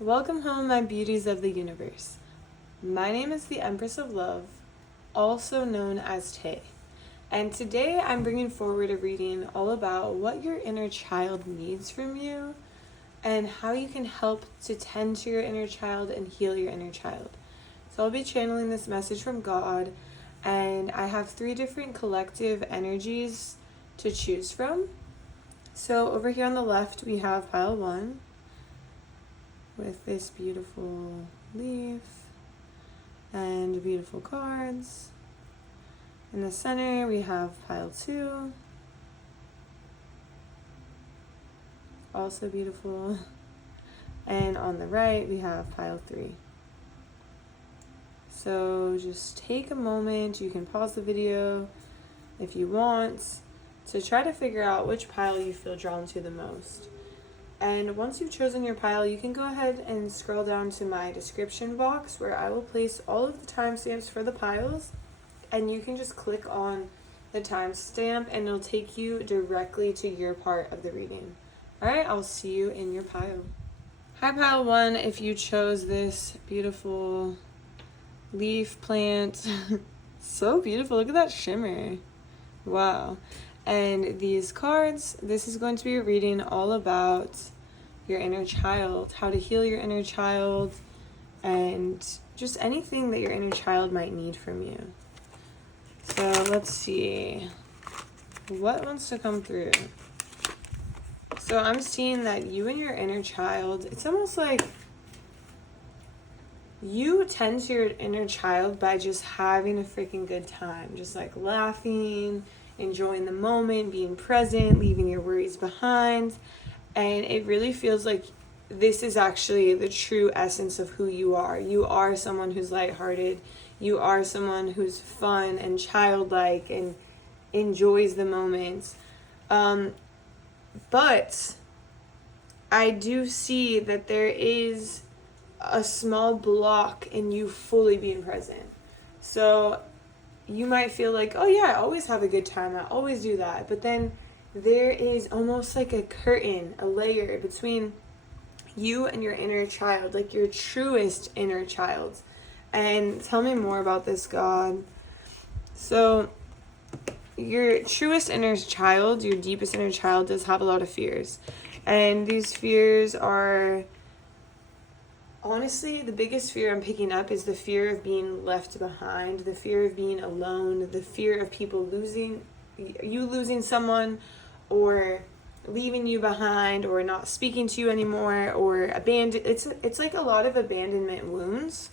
Welcome home, my beauties of the universe. My name is the Empress of Love, also known as Tay, and today I'm bringing forward a reading all about what your inner child needs from you and how you can help to tend to your inner child and heal your inner child. So I'll be channeling this message from God, and I have 3 different collective energies to choose from. So over here on the left we have pile 1, with this beautiful leaf and beautiful cards. In the center we have pile 2, also beautiful, and on the right we have pile 3. So just take a moment, you can pause the video if you want, to try to figure out which pile you feel drawn to the most. And once you've chosen your pile, you can go ahead and scroll down to my description box where I will place all of the timestamps for the piles, and you can just click on the timestamp and it'll take you directly to your part of the reading. Alright, I'll see you in your pile. Hi pile 1, if you chose this beautiful leaf plant. So beautiful, look at that shimmer. Wow. And these cards, this is going to be a reading all about your inner child, how to heal your inner child, and just anything that your inner child might need from you. So let's see, what wants to come through? So I'm seeing that you and your inner child, it's almost like you tend to your inner child by just having a freaking good time, just like laughing, enjoying the moment, being present, leaving your worries behind. And it really feels like this is actually the true essence of who you are. You are someone who's lighthearted. You are someone who's fun and childlike and enjoys the moment. But I do see that there is a small block in you fully being present. So you might feel like, oh yeah, I always have a good time, I always do that. But then there is almost like a curtain, a layer between you and your inner child, like your truest inner child. And tell me more about this, God. So your truest inner child, your deepest inner child, does have a lot of fears. And these fears are, honestly, the biggest fear I'm picking up is the fear of being left behind, the fear of being alone, the fear of people losing someone, or leaving you behind, or not speaking to you anymore, or it's like a lot of abandonment wounds.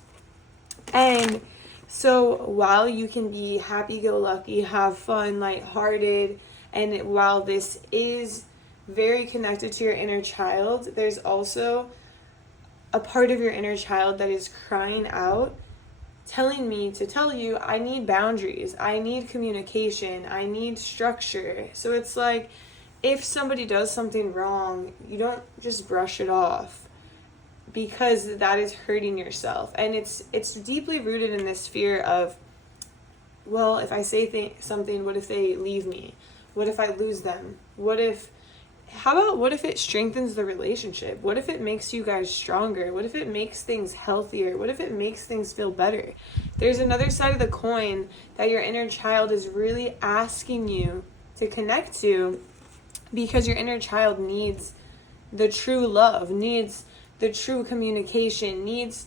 And so while you can be happy-go-lucky, have fun, lighthearted, and while this is very connected to your inner child, there's also a part of your inner child that is crying out, telling me to tell you, I need boundaries, I need communication, I need structure. So it's like, if somebody does something wrong, you don't just brush it off, because that is hurting yourself. And it's deeply rooted in this fear of, well, if I say something, what if they leave me? What if I lose them? What if it strengthens the relationship? What if it makes you guys stronger? What if it makes things healthier? What if it makes things feel better? There's another side of the coin that your inner child is really asking you to connect to, because your inner child needs the true love, needs the true communication, needs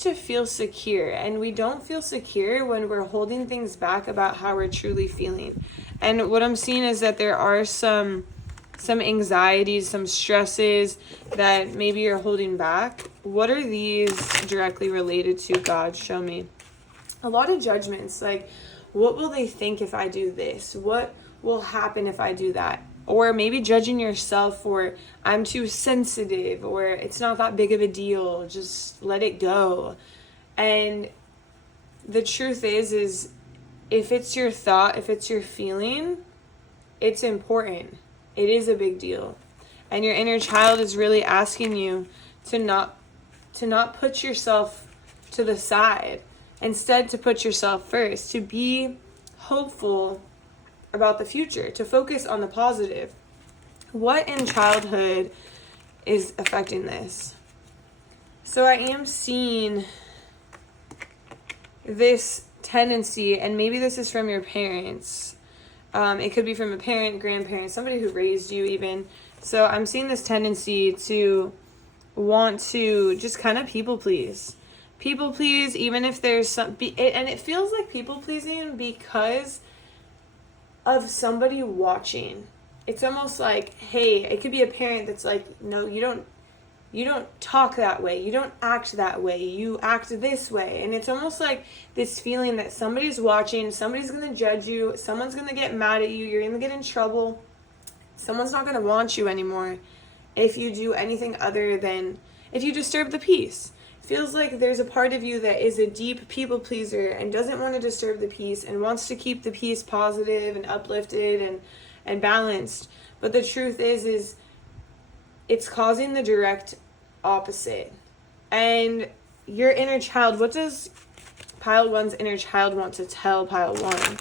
to feel secure. And we don't feel secure when we're holding things back about how we're truly feeling. And what I'm seeing is that there are some anxieties, some stresses that maybe you're holding back. What are these directly related to, God? Show me. A lot of judgments, like, what will they think if I do this? What will happen if I do that? Or maybe judging yourself for, I'm too sensitive, or it's not that big of a deal, just let it go. And the truth is if it's your thought, if it's your feeling, it's important. It is a big deal. And your inner child is really asking you to not put yourself to the side. Instead, to put yourself first, to be hopeful about the future, to focus on the positive. What in childhood is affecting this? So I am seeing this tendency, and maybe this is from your parents. It could be from a parent, grandparent, somebody who raised you even. So I'm seeing this tendency to want to just kind of people please. People please, even if there's some, and it feels like people pleasing because of somebody watching. It's almost like, hey, it could be a parent that's like, no, you don't talk that way. You don't act that way. You act this way. And it's almost like this feeling that somebody's watching, somebody's going to judge you, someone's going to get mad at you, you're going to get in trouble. Someone's not going to want you anymore if you do anything other than, if you disturb the peace. Feels like there's a part of you that is a deep people pleaser and doesn't want to disturb the peace and wants to keep the peace positive and uplifted and balanced. But the truth is it's causing the direct opposite. And your inner child, what does pile 1's inner child want to tell pile 1?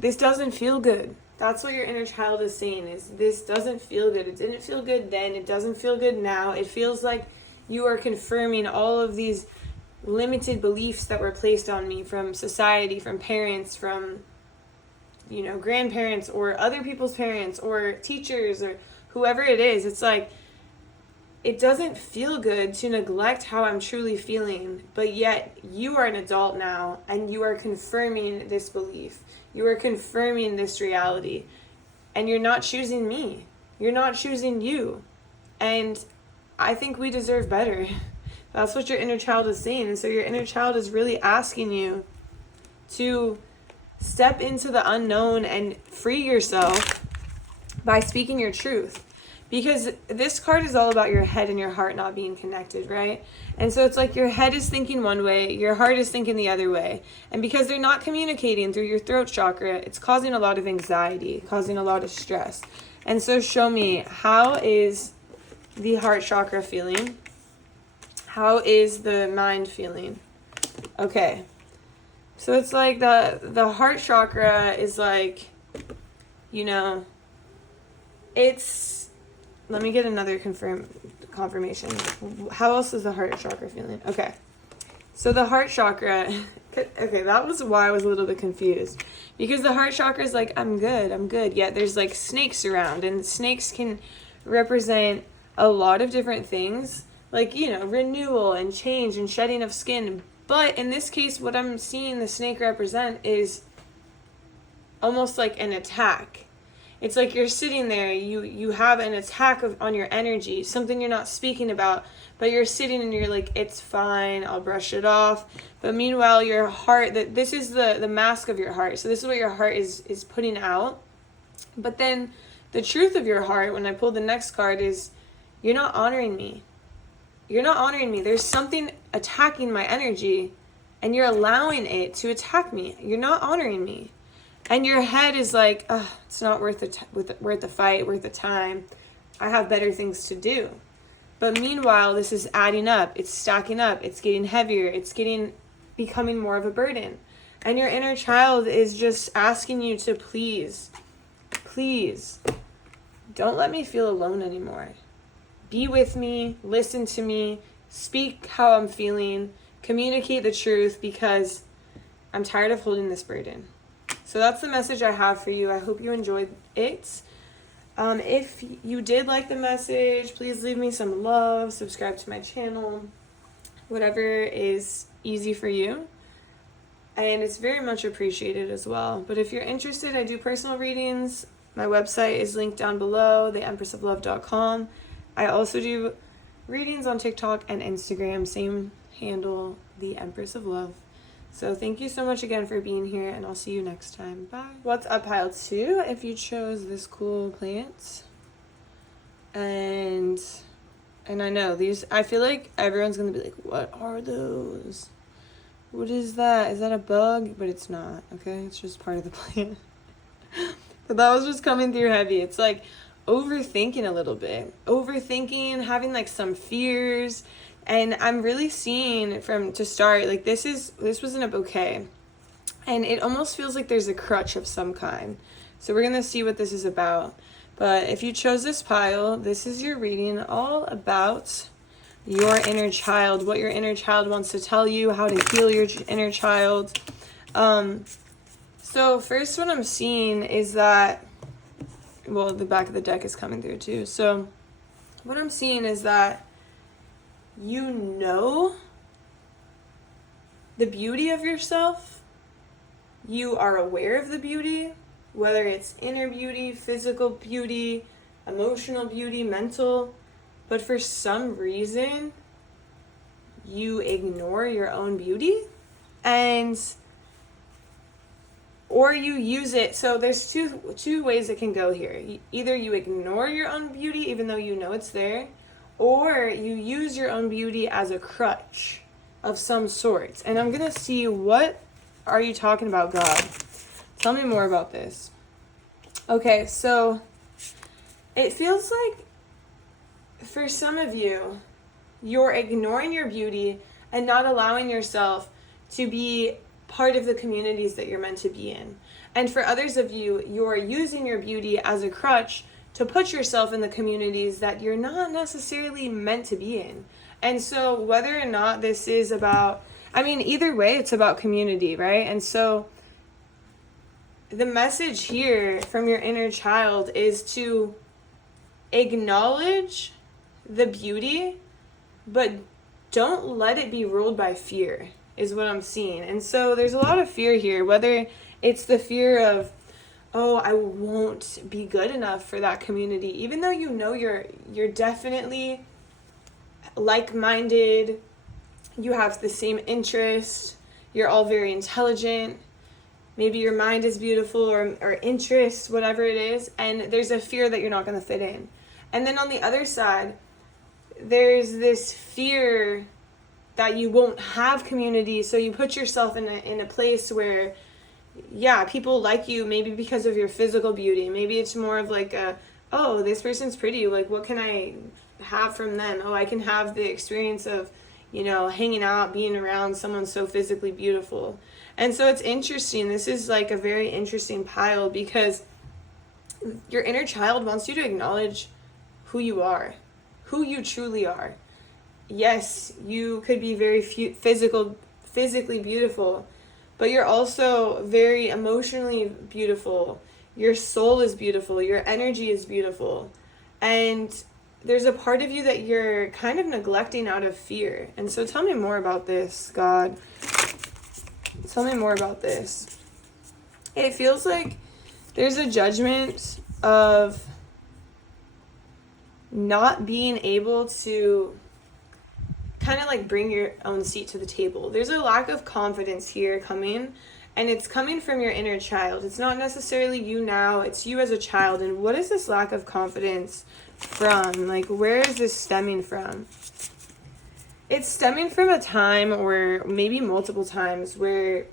This doesn't feel good. That's what your inner child is saying, is this doesn't feel good. It didn't feel good then. It doesn't feel good now. It feels like you are confirming all of these limited beliefs that were placed on me from society, from parents, from, grandparents or other people's parents or teachers or whoever it is. It's like, it doesn't feel good to neglect how I'm truly feeling, but yet you are an adult now and you are confirming this belief. You are confirming this reality, and you're not choosing me. You're not choosing you. And I think we deserve better. That's what your inner child is saying. And so your inner child is really asking you to step into the unknown and free yourself by speaking your truth. Because this card is all about your head and your heart not being connected, right? And so it's like your head is thinking one way, your heart is thinking the other way. And because they're not communicating through your throat chakra, it's causing a lot of anxiety, causing a lot of stress. And so show me, how is the heart chakra feeling? How is the mind feeling? Okay. So it's like the heart chakra is like, it's... Let me get another confirmation. How else is the heart chakra feeling? Okay. So the heart chakra, okay, that was why I was a little bit confused. Because the heart chakra is like, I'm good. Yet there's like snakes around, and snakes can represent a lot of different things. Like, renewal and change and shedding of skin. But in this case, what I'm seeing the snake represent is almost like an attack. It's like you're sitting there, you have an attack on your energy, something you're not speaking about, but you're sitting and you're like, it's fine, I'll brush it off. But meanwhile, your heart, this is the mask of your heart. So this is what your heart is putting out. But then the truth of your heart, when I pull the next card, is you're not honoring me. You're not honoring me. There's something attacking my energy, and you're allowing it to attack me. You're not honoring me. And your head is like, it's not worth the fight, worth the time. I have better things to do. But meanwhile, this is adding up. It's stacking up. It's getting heavier. It's becoming more of a burden. And your inner child is just asking you to please, don't let me feel alone anymore. Be with me. Listen to me. Speak how I'm feeling. Communicate the truth, because I'm tired of holding this burden. So that's the message I have for you. I hope you enjoyed it. If you did like the message, please leave me some love, subscribe to my channel, whatever is easy for you. And it's very much appreciated as well. But if you're interested, I do personal readings. My website is linked down below, theempressoflove.com. I also do readings on TikTok and Instagram, same handle, the Empress of Love. So thank you so much again for being here, and I'll see you next time. Bye. What's up, pile 2? If you chose this cool plant. And I know these, I feel like everyone's going to be like, what are those? What is that? Is that a bug? But it's not, okay? It's just part of the plant. But that was just coming through heavy. It's like overthinking a little bit. Overthinking, having like some fears. And I'm really seeing to start, like this was in a bouquet. And it almost feels like there's a crutch of some kind. So we're going to see what this is about. But if you chose this pile, this is your reading all about your inner child, what your inner child wants to tell you, how to heal your inner child. So first what I'm seeing is that, well, the back of the deck is coming through too. So what I'm seeing is that you know the beauty of yourself. You are aware of the beauty, whether it's inner beauty, physical beauty, emotional beauty, mental. But for some reason, you ignore your own beauty, or you use it. So there's two ways it can go here. Either you ignore your own beauty even though you know it's there, or you use your own beauty as a crutch of some sort. And I'm going to see, what are you talking about, God? Tell me more about this. Okay, so it feels like for some of you, you're ignoring your beauty and not allowing yourself to be part of the communities that you're meant to be in. And for others of you, you're using your beauty as a crutch to put yourself in the communities that you're not necessarily meant to be in. And so whether or not this is about, either way, it's about community, right? And so the message here from your inner child is to acknowledge the beauty, but don't let it be ruled by fear, is what I'm seeing. And so there's a lot of fear here, whether it's the fear of, oh, I won't be good enough for that community, even though you know you're definitely like-minded, you have the same interest, you're all very intelligent, maybe your mind is beautiful, or interest, whatever it is, and there's a fear that you're not going to fit in. And then on the other side, there's this fear that you won't have community, so you put yourself in a place where, yeah, people like you maybe because of your physical beauty. Maybe it's more of like oh, this person's pretty, like what can I have from them? Oh, I can have the experience of, hanging out, being around someone so physically beautiful. And so it's interesting. This is like a very interesting pile, because your inner child wants you to acknowledge who you are, who you truly are. Yes, you could be very physically beautiful, but you're also very emotionally beautiful. Your soul is beautiful. Your energy is beautiful. And there's a part of you that you're kind of neglecting out of fear. And so tell me more about this, God. Tell me more about this. It feels like there's a judgment of not being able to kind of like bring your own seat to the table. There's a lack of confidence here coming, and it's coming from your inner child. It's not necessarily you now, it's you as a child. And what is this lack of confidence from? Like, where is this stemming from? It's stemming from a time, or maybe multiple times, where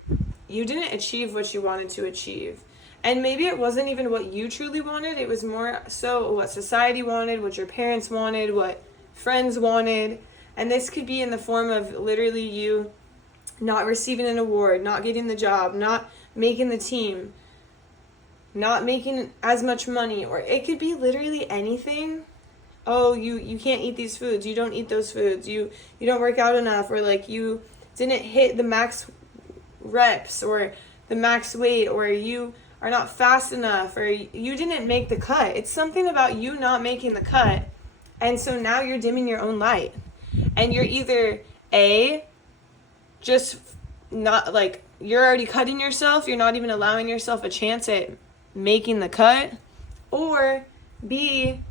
you didn't achieve what you wanted to achieve. And maybe it wasn't even what you truly wanted. It was more so what society wanted, what your parents wanted, what friends wanted. And this could be in the form of literally you not receiving an award, not getting the job, not making the team, not making as much money. Or it could be literally anything. Oh, you can't eat these foods. You don't eat those foods. You don't work out enough. Or like you didn't hit the max reps or the max weight, or you are not fast enough, or you didn't make the cut. It's something about you not making the cut. And so now you're dimming your own light. And you're either just not, like, you're already cutting yourself, you're not even allowing yourself a chance at making the cut, or B,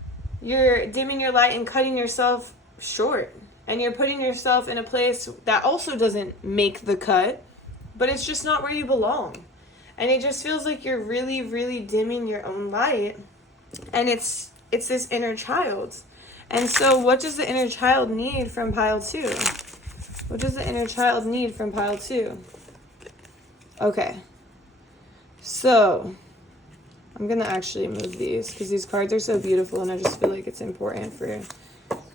you're dimming your light and cutting yourself short, and you're putting yourself in a place that also doesn't make the cut, but it's just not where you belong. And it just feels like you're really, really dimming your own light, and it's this inner child. And so what does the inner child need from pile 2? What does the inner child need from pile 2? Okay. So I'm going to actually move these because these cards are so beautiful, and I just feel like it's important for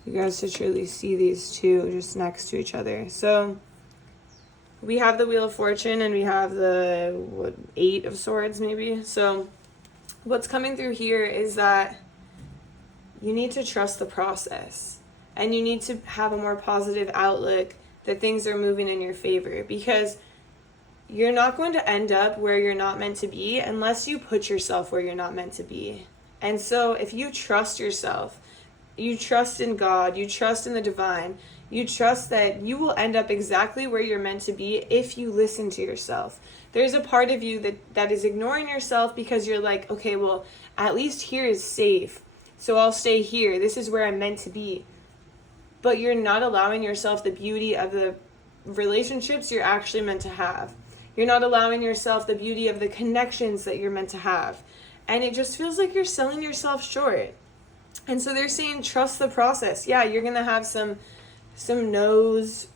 you guys to truly see these two just next to each other. So we have the Wheel of Fortune, and we have the 8 of Swords maybe. So what's coming through here is that you need to trust the process, and you need to have a more positive outlook that things are moving in your favor, because you're not going to end up where you're not meant to be unless you put yourself where you're not meant to be. And so if you trust yourself, you trust in God, you trust in the divine, you trust that you will end up exactly where you're meant to be if you listen to yourself. There's a part of you that is ignoring yourself because you're like, okay, well, at least here is safe, so I'll stay here. This is where I'm meant to be. But you're not allowing yourself the beauty of the relationships you're actually meant to have. You're not allowing yourself the beauty of the connections that you're meant to have. And it just feels like you're selling yourself short. And so they're saying, trust the process. Yeah, you're going to have some no's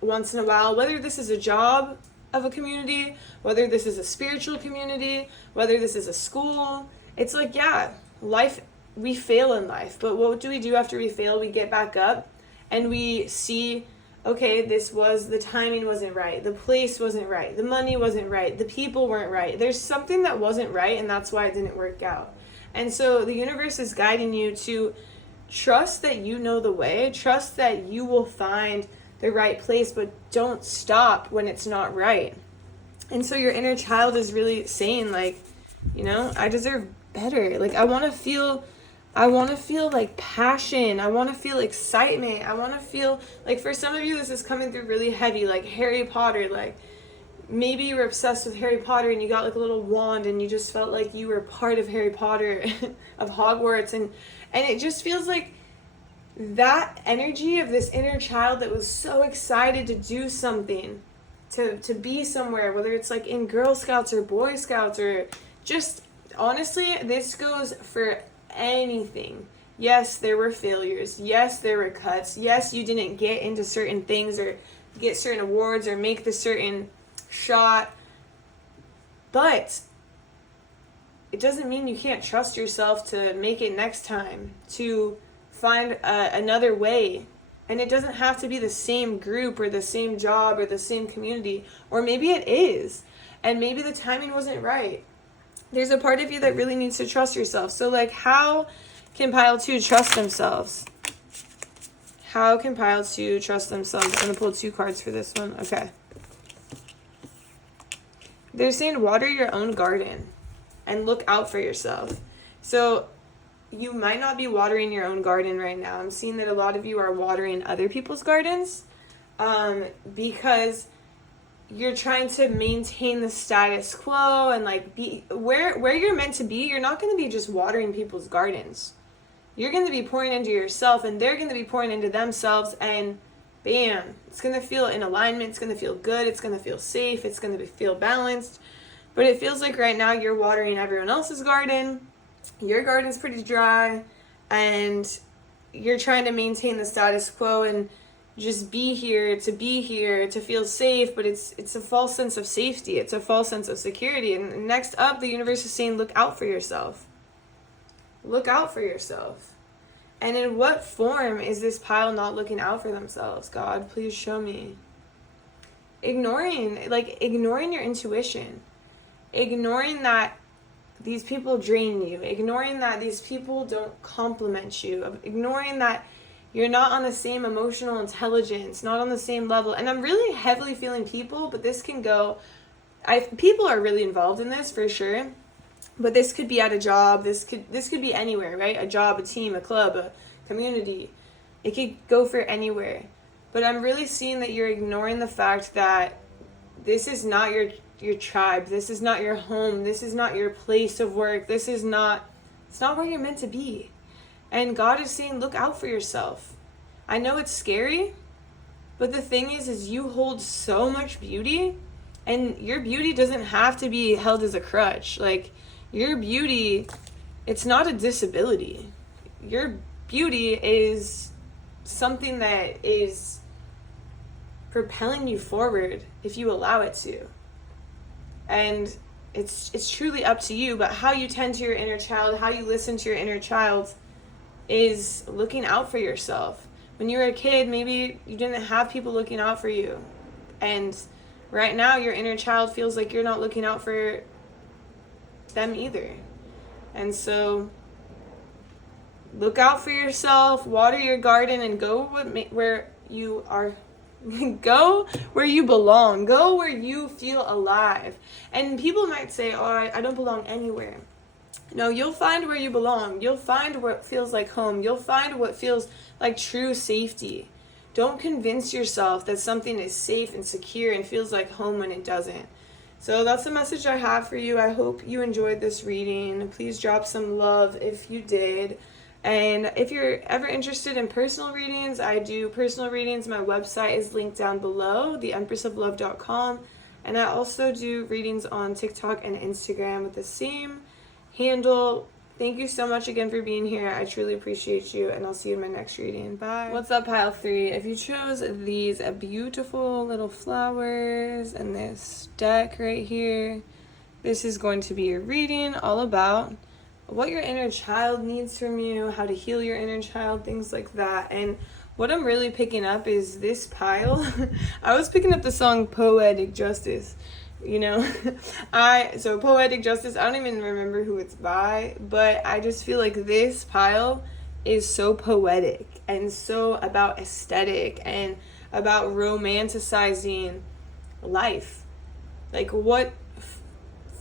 once in a while, whether this is a job of a community, whether this is a spiritual community, whether this is a school. It's like, yeah, life, we fail in life. But what do we do after we fail? We get back up and we see, okay, the timing wasn't right, the place wasn't right, the money wasn't right, the people weren't right. There's something that wasn't right, and that's why it didn't work out. And so the universe is guiding you to trust that you know the way, trust that you will find the right place, but don't stop when it's not right. And so your inner child is really saying, like, I deserve better. Like, I want to feel like passion. I want to feel excitement. I want to feel like, for some of you, this is coming through really heavy, like Harry Potter. Like, maybe you were obsessed with Harry Potter and you got like a little wand and you just felt like you were part of Harry Potter, of Hogwarts. And it just feels like that energy of this inner child that was so excited to do something, to be somewhere, whether it's like in Girl Scouts or Boy Scouts, or just, honestly, this goes for anything. Yes, there were failures. Yes, there were cuts. Yes, you didn't get into certain things or get certain awards or make the certain shot. But it doesn't mean you can't trust yourself to make it next time, to find another way. And it doesn't have to be the same group or the same job or the same community. Or maybe it is. And maybe the timing wasn't right. There's a part of you that really needs to trust yourself. So, like, how can pile 2 trust themselves? How can pile 2 trust themselves? I'm going to pull 2 cards for this one. Okay. They're saying water your own garden and look out for yourself. So you might not be watering your own garden right now. I'm seeing that a lot of you are watering other people's gardens because you're trying to maintain the status quo and like be where you're meant to be. You're not going to be just watering people's gardens. You're going to be pouring into yourself, and they're going to be pouring into themselves, and bam, it's going to feel in alignment. It's going to feel good. It's going to feel safe. It's going to feel balanced. But it feels like right now you're watering everyone else's garden. Your garden's pretty dry, and you're trying to maintain the status quo and just be here to feel safe, but it's a false sense of safety. It's a false sense of security. And next up, the universe is saying, look out for yourself. Look out for yourself. And in what form is this pile not looking out for themselves? God, please show me. Ignoring your intuition. Ignoring that these people drain you. Ignoring that these people don't compliment you. Ignoring that you're not on the same emotional intelligence, not on the same level. And I'm really heavily feeling people, but this can go... people are really involved in this, for sure. But this could be at a job. This could be anywhere, right? A job, a team, a club, a community. It could go for anywhere. But I'm really seeing that you're ignoring the fact that this is not your tribe. This is not your home. This is not your place of work. It's not where you're meant to be. And God is saying, look out for yourself. I know it's scary, but the thing is you hold so much beauty, and your beauty doesn't have to be held as a crutch. Like, your beauty, it's not a disability. Your beauty is something that is propelling you forward if you allow it to. And it's truly up to you, but how you tend to your inner child, how you listen to your inner child is looking out for yourself. When you were a kid, maybe you didn't have people looking out for you. And right now, your inner child feels like you're not looking out for them either. And so look out for yourself, water your garden, and go where you are. Go where you belong. Go where you feel alive. And people might say, oh, I don't belong anywhere. No, you'll find where you belong. You'll find what feels like home. You'll find what feels like true safety. Don't convince yourself that something is safe and secure and feels like home when it doesn't. So that's the message I have for you. I hope you enjoyed this reading. Please drop some love if you did. And if you're ever interested in personal readings, I do personal readings. My website is linked down below, theempressoflove.com. And I also do readings on TikTok and Instagram with the same handle. Thank you so much again for being here. I truly appreciate you, and I'll see you in my next reading. Bye. What's up, pile 3? If you chose these beautiful little flowers and this deck right here, this is going to be your reading all about what your inner child needs from you, how to heal your inner child, things like that. And what I'm really picking up is this pile. I was picking up the song Poetic Justice, you know. So Poetic Justice, I don't even remember who it's by, but I just feel like this pile is so poetic and so about aesthetic and about romanticizing life. Like, what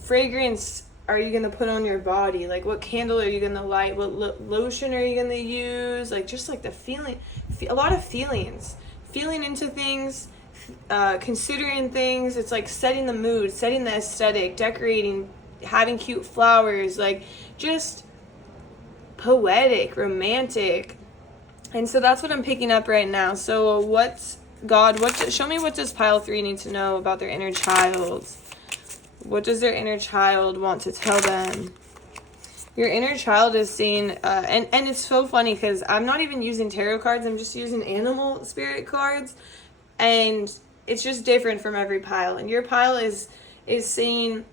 fragrance are you going to put on your body? Like, what candle are you going to light? What lotion are you going to use? Like, just like the feeling, a lot of feelings. Feeling into things, considering things. It's like setting the mood, setting the aesthetic, decorating, having cute flowers. Like, just poetic, romantic. And so that's what I'm picking up right now. So show me what does pile 3 need to know about their inner child? What does their inner child want to tell them? Your inner child is saying, and it's so funny because I'm not even using tarot cards. I'm just using animal spirit cards. And it's just different from every pile. And your pile is saying,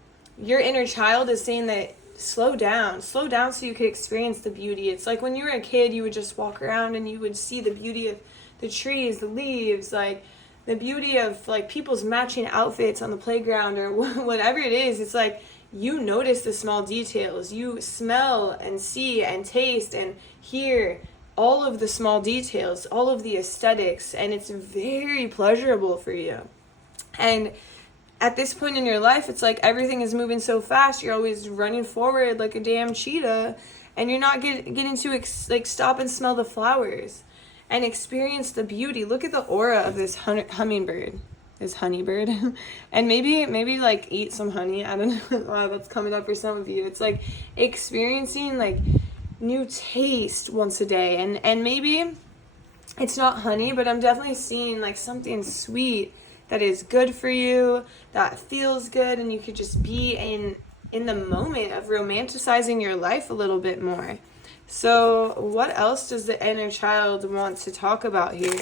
your inner child is saying that slow down so you could experience the beauty. It's like when you were a kid, you would just walk around and you would see the beauty of the trees, the leaves, like the beauty of like people's matching outfits on the playground or whatever it is. It's like you notice the small details. You smell and see and taste and hear all of the small details, all of the aesthetics, and it's very pleasurable for you. And at this point in your life, it's like everything is moving so fast. You're always running forward like a damn cheetah, and you're not getting to stop and smell the flowers and experience the beauty. Look at the aura of this honeybird, and maybe like eat some honey. I don't know why that's coming up for some of you. It's like experiencing like new taste once a day, and maybe it's not honey, but I'm definitely seeing like something sweet that is good for you, that feels good, and you could just be in the moment of romanticizing your life a little bit more. So what else does the inner child want to talk about here?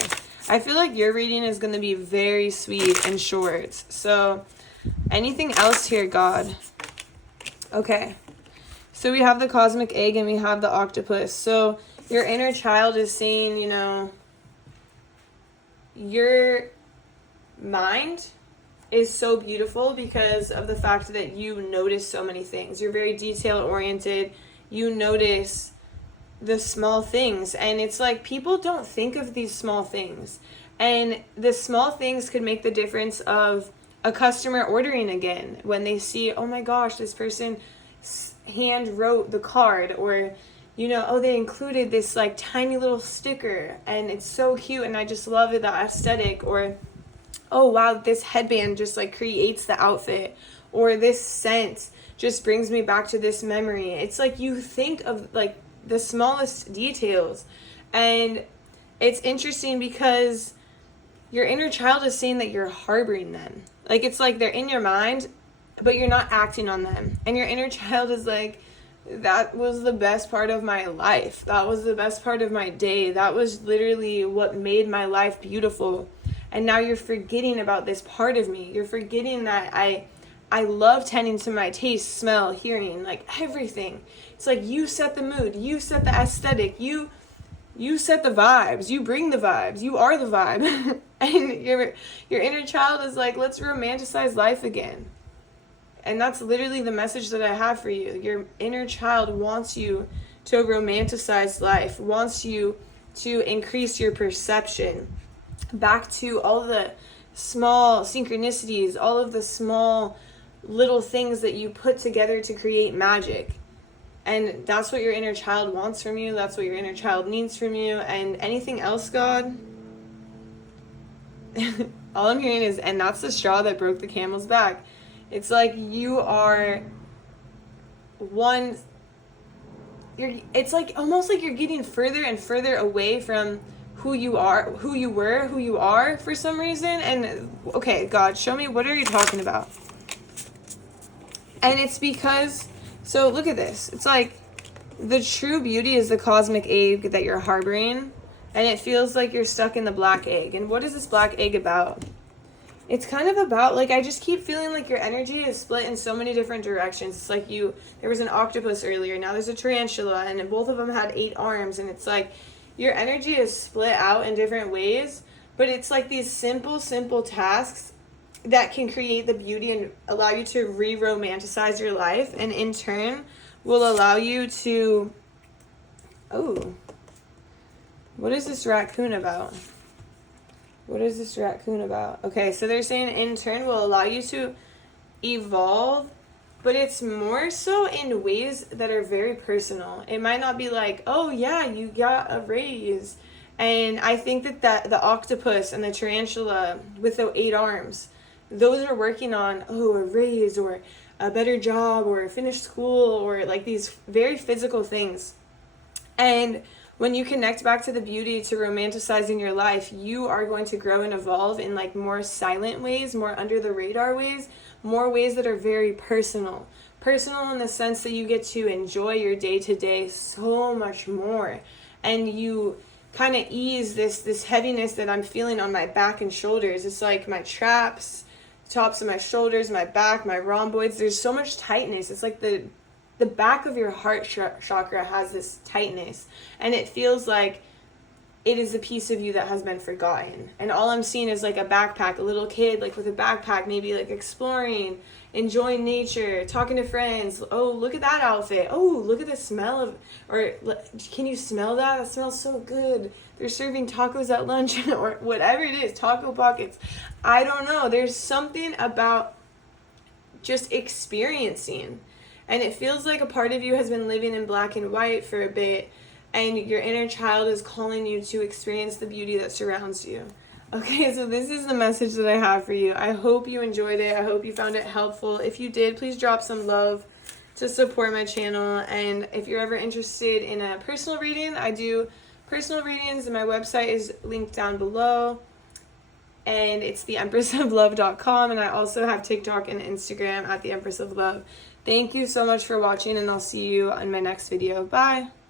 I feel like your reading is going to be very sweet and short. So anything else here, God? Okay. So we have the cosmic egg and we have the octopus. So your inner child is saying, you know, your mind is so beautiful because of the fact that you notice so many things. You're very detail oriented. You notice the small things, and it's like people don't think of these small things, and the small things could make the difference of a customer ordering again when they see, oh my gosh, this person hand wrote the card, or you know, oh, they included this like tiny little sticker and it's so cute and I just love it, the aesthetic, or oh wow, this headband just like creates the outfit, or this scent just brings me back to this memory. It's like you think of like the smallest details, and it's interesting because your inner child is saying that you're harboring them. Like it's like they're in your mind, but you're not acting on them. And your inner child is like, that was the best part of my life. That was the best part of my day. That was literally what made my life beautiful. And now you're forgetting about this part of me. You're forgetting that I love tending to my taste, smell, hearing, like everything. It's like you set the mood, you set the aesthetic, you set the vibes, you bring the vibes, you are the vibe. And your inner child is like, let's romanticize life again. And that's literally the message that I have for you. Your inner child wants you to a romanticized life, wants you to increase your perception back to all the small synchronicities, all of the small little things that you put together to create magic. And that's what your inner child wants from you. That's what your inner child needs from you. And anything else, God, all I'm hearing is, and that's the straw that broke the camel's back. It's like you are one, it's like almost like you're getting further and further away from who you are, who you were, who you are for some reason. And okay, God, show me, what are you talking about? And it's because, so look at this. It's like the true beauty is the cosmic egg that you're harboring. And it feels like you're stuck in the black egg. And what is this black egg about? It's kind of about, like, I just keep feeling like your energy is split in so many different directions. It's like there was an octopus earlier, now there's a tarantula, and both of them had 8 arms. And it's like your energy is split out in different ways. But it's like these simple tasks that can create the beauty and allow you to re-romanticize your life. And in turn will allow you to, oh, what is this raccoon about? What is this raccoon about? Okay, so they're saying in turn will allow you to evolve, but it's more so in ways that are very personal. It might not be like, oh yeah, you got a raise. And I think that the octopus and the tarantula with the 8 arms, those are working on, oh, a raise or a better job or finish school or like these very physical things. And when you connect back to the beauty, to romanticizing your life, you are going to grow and evolve in like more silent ways, more under the radar ways, more ways that are very personal. Personal in the sense that you get to enjoy your day to day so much more. And you kind of ease this heaviness that I'm feeling on my back and shoulders. It's like my traps, tops of my shoulders, my back, my rhomboids. There's so much tightness. It's like the back of your heart chakra has this tightness, and it feels like it is a piece of you that has been forgotten. And all I'm seeing is like a backpack, a little kid like with a backpack, maybe like exploring, enjoying nature, talking to friends. Oh, look at that outfit. Oh, look at the smell of, or can you smell that? That smells so good. They're serving tacos at lunch or whatever it is, taco pockets. I don't know. There's something about just experiencing. And it feels like a part of you has been living in black and white for a bit, and your inner child is calling you to experience the beauty that surrounds you. Okay, so this is the message that I have for you. I hope you enjoyed it. I hope you found it helpful. If you did, please drop some love to support my channel. And if you're ever interested in a personal reading, I do personal readings, and my website is linked down below. And it's the empressoflove.com, and I also have TikTok and Instagram at the Empress of Love. Thank you so much for watching, and I'll see you in my next video. Bye!